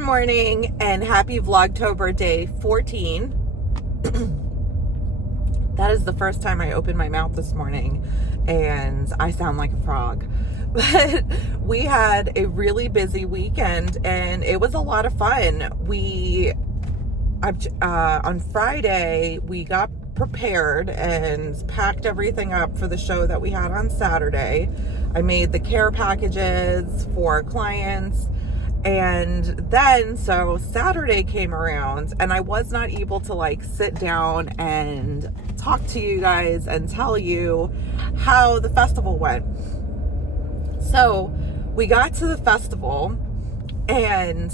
morning and happy Vlogtober day 14. That is the first time I opened my mouth this morning and I sound like a frog. But we had a really busy weekend and it was a lot of fun. On Friday, we got prepared and packed everything up for the show that we had on Saturday. I made the care packages for clients. And then, so Saturday came around and I was not able to sit down and talk to you guys and tell you how the festival went. So we got to the festival and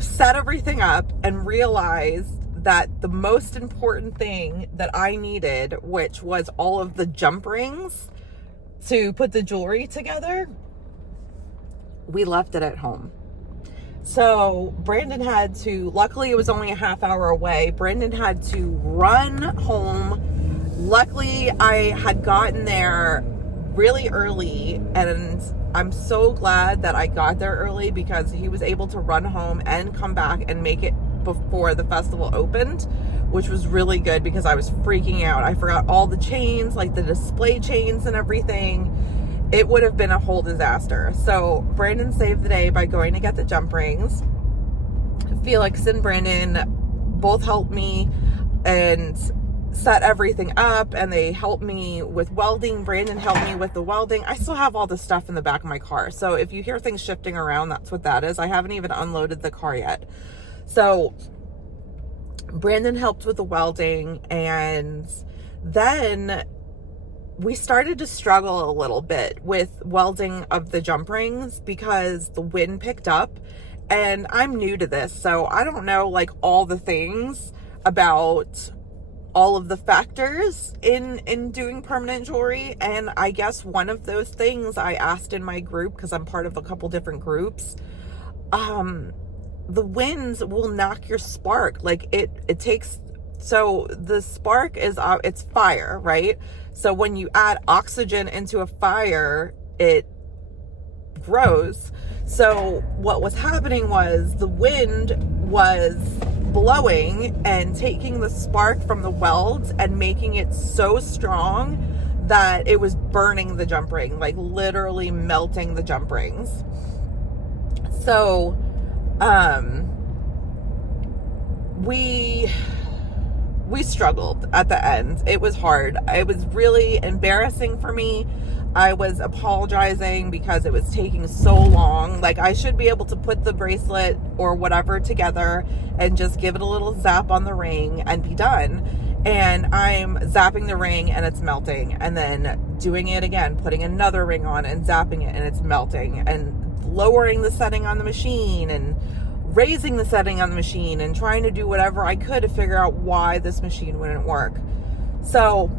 set everything up and realized that the most important thing that I needed, which was all of the jump rings to put the jewelry together, we left it at home. So Brandan had to, luckily it was only a half hour away. Brandan had to run home. Luckily I had gotten there really early and I'm so glad that I got there early because he was able to run home and come back and make it before the festival opened, which was really good because I was freaking out. I forgot all the chains, like the display chains and everything. It would have been a whole disaster. So Brandan saved the day by going to get the jump rings. Felix and Brandan both helped me and set everything up, and they helped me with welding. Brandan helped me with the welding. I still have all the stuff in the back of my car. So if you hear things shifting around, that's what that is. I haven't even unloaded the car yet. So Brandan helped with the welding, and then we started to struggle a little bit with welding of the jump rings because the wind picked up, and I'm new to this, so I don't know all the things about all of the factors in doing permanent jewelry. And I guess one of those things I asked in my group, because I'm part of a couple different groups, the winds will knock your spark. It takes, so the spark is, it's fire, right? So when you add oxygen into a fire, it grows. So what was happening was the wind was blowing and taking the spark from the welds and making it so strong that it was burning the jump ring, literally melting the jump rings. So, we struggled at the end. It was hard. It was really embarrassing for me. I was apologizing because it was taking so long. I should be able to put the bracelet or whatever together and just give it a little zap on the ring and be done. And I'm zapping the ring and it's melting, and then doing it again, putting another ring on and zapping it and it's melting, and lowering the setting on the machine and raising the setting on the machine and trying to do whatever I could to figure out why this machine wouldn't work. So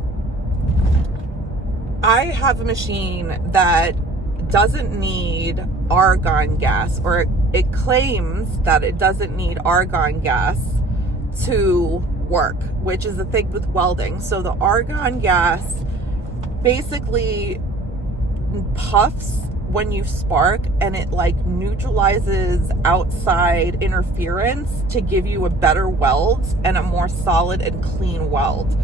I have a machine that doesn't need argon gas, or it claims that it doesn't need argon gas to work, which is the thing with welding. So the argon gas basically puffs when you spark, and it neutralizes outside interference to give you a better weld and a more solid and clean weld.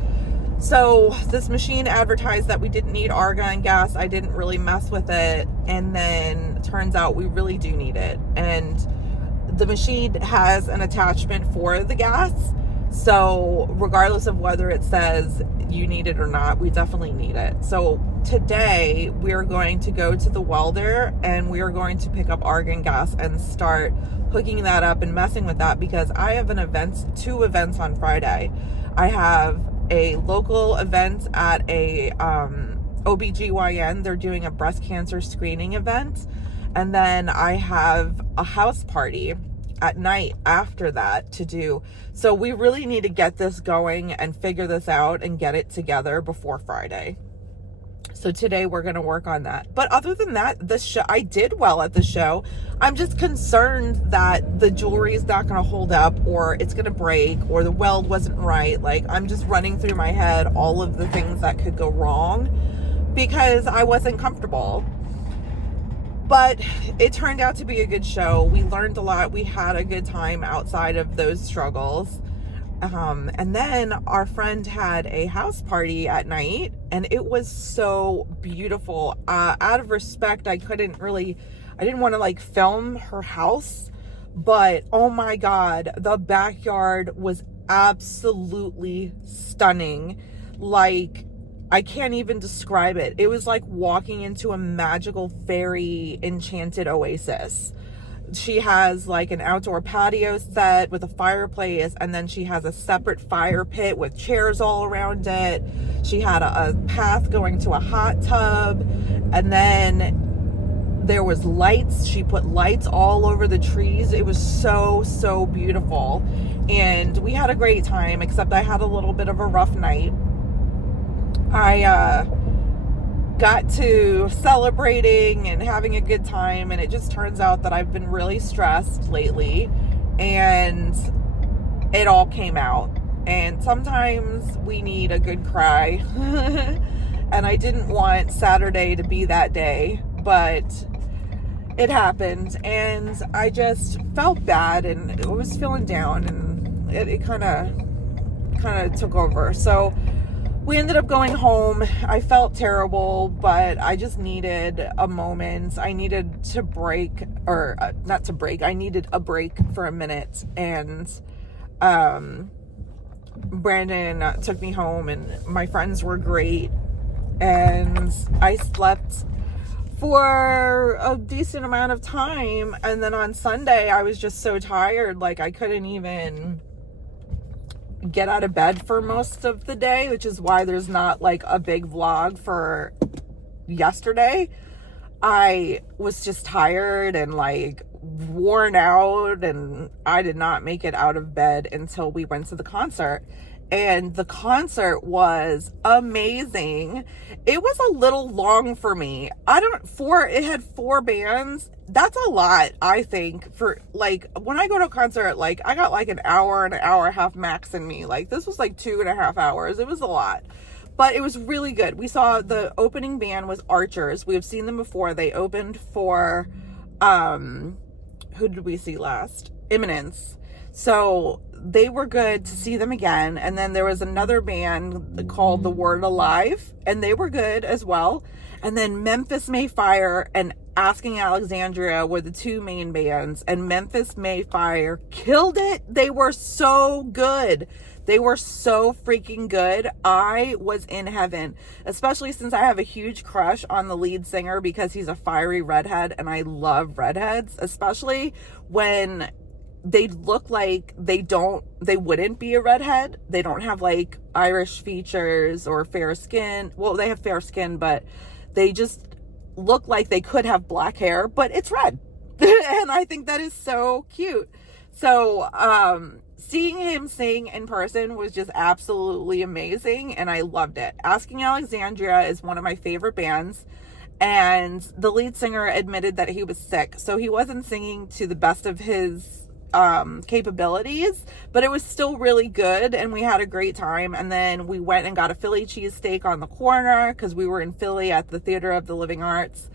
So this machine advertised that we didn't need argon gas. I didn't really mess with it, and then turns out we really do need it. And the machine has an attachment for the gas, so regardless of whether it says you need it or not, we definitely need it. So today we are going to go to the welder and we are going to pick up argon gas and start hooking that up and messing with that, because I have two events on Friday. I have a local event at a OBGYN. They're doing a breast cancer screening event, and then I have a house party at night after that to do. So we really need to get this going and figure this out and get it together before Friday. So today we're going to work on that. But other than that, the show, I did well at the show. I'm just concerned that the jewelry is not going to hold up, or it's going to break, or the weld wasn't right. I'm just running through my head all of the things that could go wrong because I wasn't comfortable. But it turned out to be a good show. We learned a lot. We had a good time outside of those struggles. And then our friend had a house party at night, and it was so beautiful. Out of respect, I didn't want to like film her house, but oh my God, the backyard was absolutely stunning. Like, I can't even describe it. It was like walking into a magical fairy enchanted oasis. She has like an outdoor patio set with a fireplace, and then she has a separate fire pit with chairs all around it. She had a path going to a hot tub, and then there was lights. She put lights all over the trees. It was so beautiful, and we had a great time, except I had a little bit of a rough night. I got to celebrating and having a good time, and it just turns out that I've been really stressed lately, and it all came out. And sometimes we need a good cry. And I didn't want Saturday to be that day, but it happened, and I just felt bad, and I was feeling down, and it kind of took over. So we ended up going home. I felt terrible, but I just needed a moment. I needed to break, or not to break. I needed a break for a minute. And Brandan took me home, and my friends were great. And I slept for a decent amount of time. And then on Sunday, I was just so tired. Like, I couldn't even get out of bed for most of the day, which is why there's not like a big vlog for yesterday. I was just tired and like worn out, and I did not make it out of bed until we went to the concert. And the concert was amazing. It was a little long for me. It had 4 bands. That's a lot, I think, for like when I go to a concert. Like, I got like an hour and a half max in me. Like, this was like 2.5 hours. It was a lot, but it was really good. We saw the opening band was Archers. We have seen them before. They opened for who did we see last? Imminence. So they were good to see them again. And then there was another band called The Word Alive, and they were good as well. And then Memphis Mayfire and Asking Alexandria were the 2 main bands, and Memphis Mayfire killed it. They were so good. They were so freaking good. I was in heaven, especially since I have a huge crush on the lead singer because he's a fiery redhead, and I love redheads, especially when they look like they wouldn't be a redhead. They don't have like Irish features or fair skin. Well, they have fair skin, but they just look like they could have black hair, but it's red. And I think that is so cute. So, seeing him sing in person was just absolutely amazing, and I loved it. Asking Alexandria is one of my favorite bands, and the lead singer admitted that he was sick, so he wasn't singing to the best of his capabilities, but it was still really good, and we had a great time. And then we went and got a Philly cheesesteak on the corner because we were in Philly at the Theater of the Living Arts.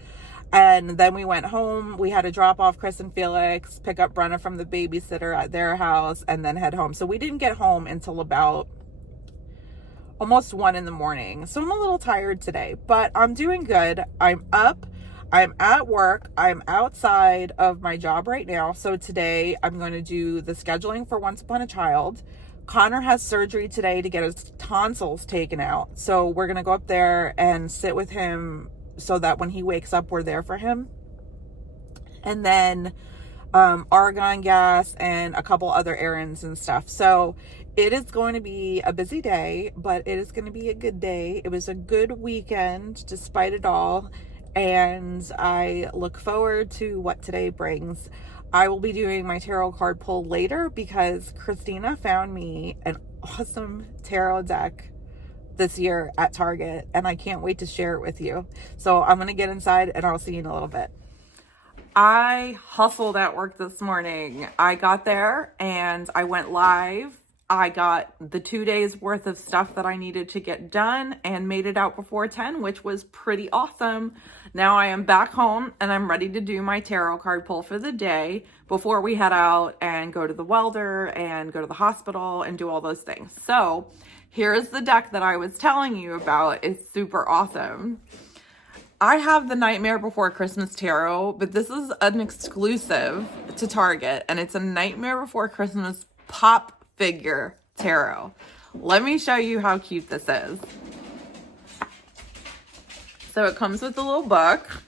And then we went home. We had to drop off Chris and Felix, pick up Brenna from the babysitter at their house, and then head home. So we didn't get home until about almost 1 a.m. So I'm a little tired today, but I'm doing good. I'm up. I'm at work. I'm outside of my job right now. So today I'm going to do the scheduling for Once Upon a Child. Connor has surgery today to get his tonsils taken out. So we're going to go up there and sit with him so that when he wakes up, we're there for him. And then argon gas and a couple other errands and stuff. So it is going to be a busy day, but it is going to be a good day. It was a good weekend despite it all. And I look forward to what today brings. I will be doing my tarot card pull later because Christina found me an awesome tarot deck this year at Target, and I can't wait to share it with you. So I'm going to get inside, and I'll see you in a little bit. I hustled at work this morning. I got there and I went live I got the 2 days worth of stuff that I needed to get done and made it out before 10, which was pretty awesome. Now I am back home and I'm ready to do my tarot card pull for the day before we head out and go to the welder and go to the hospital and do all those things. So here's the deck that I was telling you about. It's super awesome. I have the Nightmare Before Christmas Tarot, but this is an exclusive to Target, and it's a Nightmare Before Christmas pop figure tarot. Let me show you how cute this is. So it comes with a little book,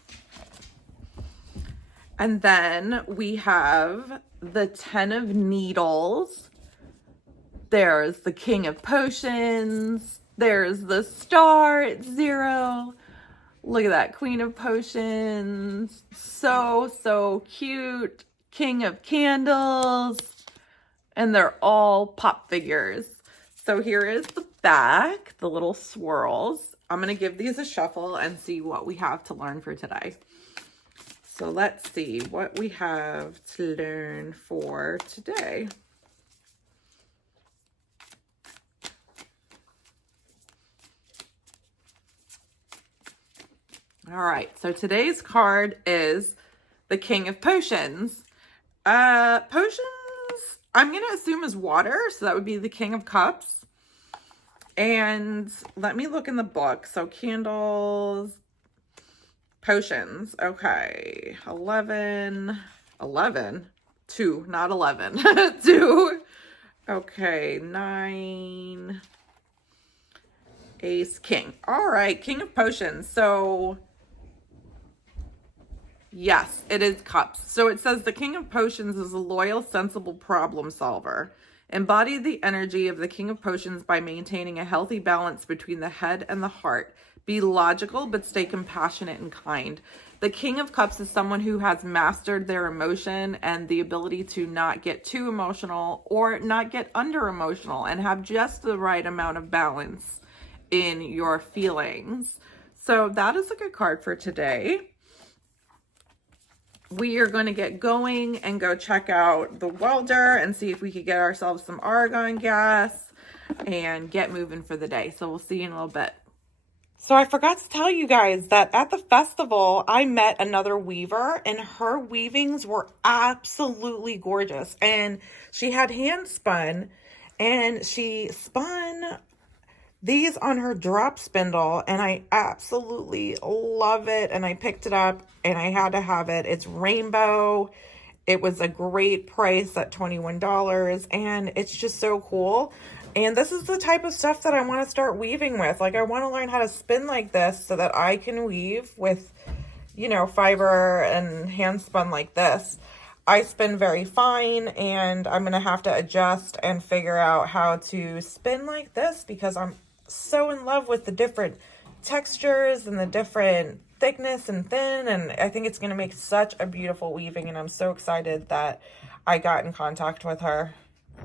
and then we have the 10 of Needles. There's the King of Potions. There's the Star at 0. Look at that, Queen of Potions. So cute. King of Candles. And they're all pop figures. So here is the back, the little swirls. I'm going to give these a shuffle and see what we have to learn for today. So let's see what we have to learn for today. All right, so today's card is the King of Potions. Potions, I'm going to assume is water, so that would be the King of Cups. And let me look in the book. So candles, potions. Okay, 11, 2, not 11, 2. Okay, 9, Ace, King. All right, King of Potions. So yes, it is cups. So it says the King of Potions is a loyal, sensible problem solver. Embody the energy of the King of Potions by maintaining a healthy balance between the head and the heart. Be logical, but stay compassionate and kind. The King of Cups is someone who has mastered their emotion and the ability to not get too emotional or not get under emotional and have just the right amount of balance in your feelings. So that is a good card for today. We are going to get going and go check out the welder and see if we could get ourselves some argon gas and get moving for the day. So we'll see you in a little bit. So I forgot to tell you guys that at the festival, I met another weaver and her weavings were absolutely gorgeous. And she had hand spun and she spun these on her drop spindle, and I absolutely love it, and I picked it up, and I had to have it. It's rainbow. It was a great price at $21, and it's just so cool. And this is the type of stuff that I want to start weaving with. Like, I want to learn how to spin like this so that I can weave with, you know, fiber and hand spun like this. I spin very fine, and I'm going to have to adjust and figure out how to spin like this because I'm so in love with the different textures and the different thickness and thin, and I think it's going to make such a beautiful weaving, and I'm so excited that I got in contact with her.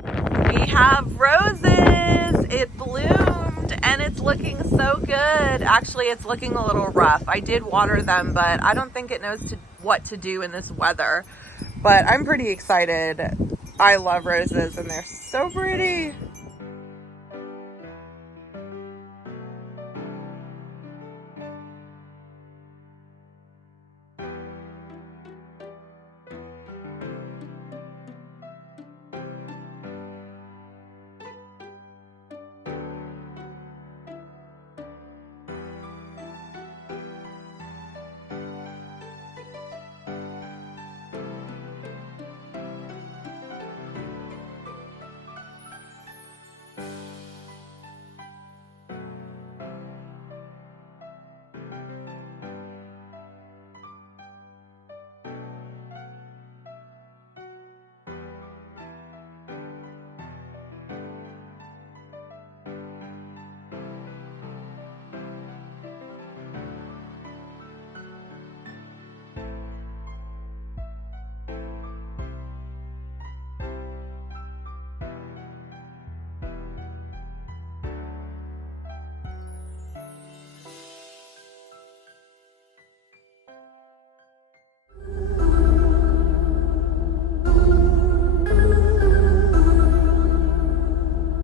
We have roses. It bloomed and it's looking so good. Actually, it's looking a little rough. I did water them, but I don't think it knows what to do in this weather. But I'm pretty excited. I love roses and they're so pretty.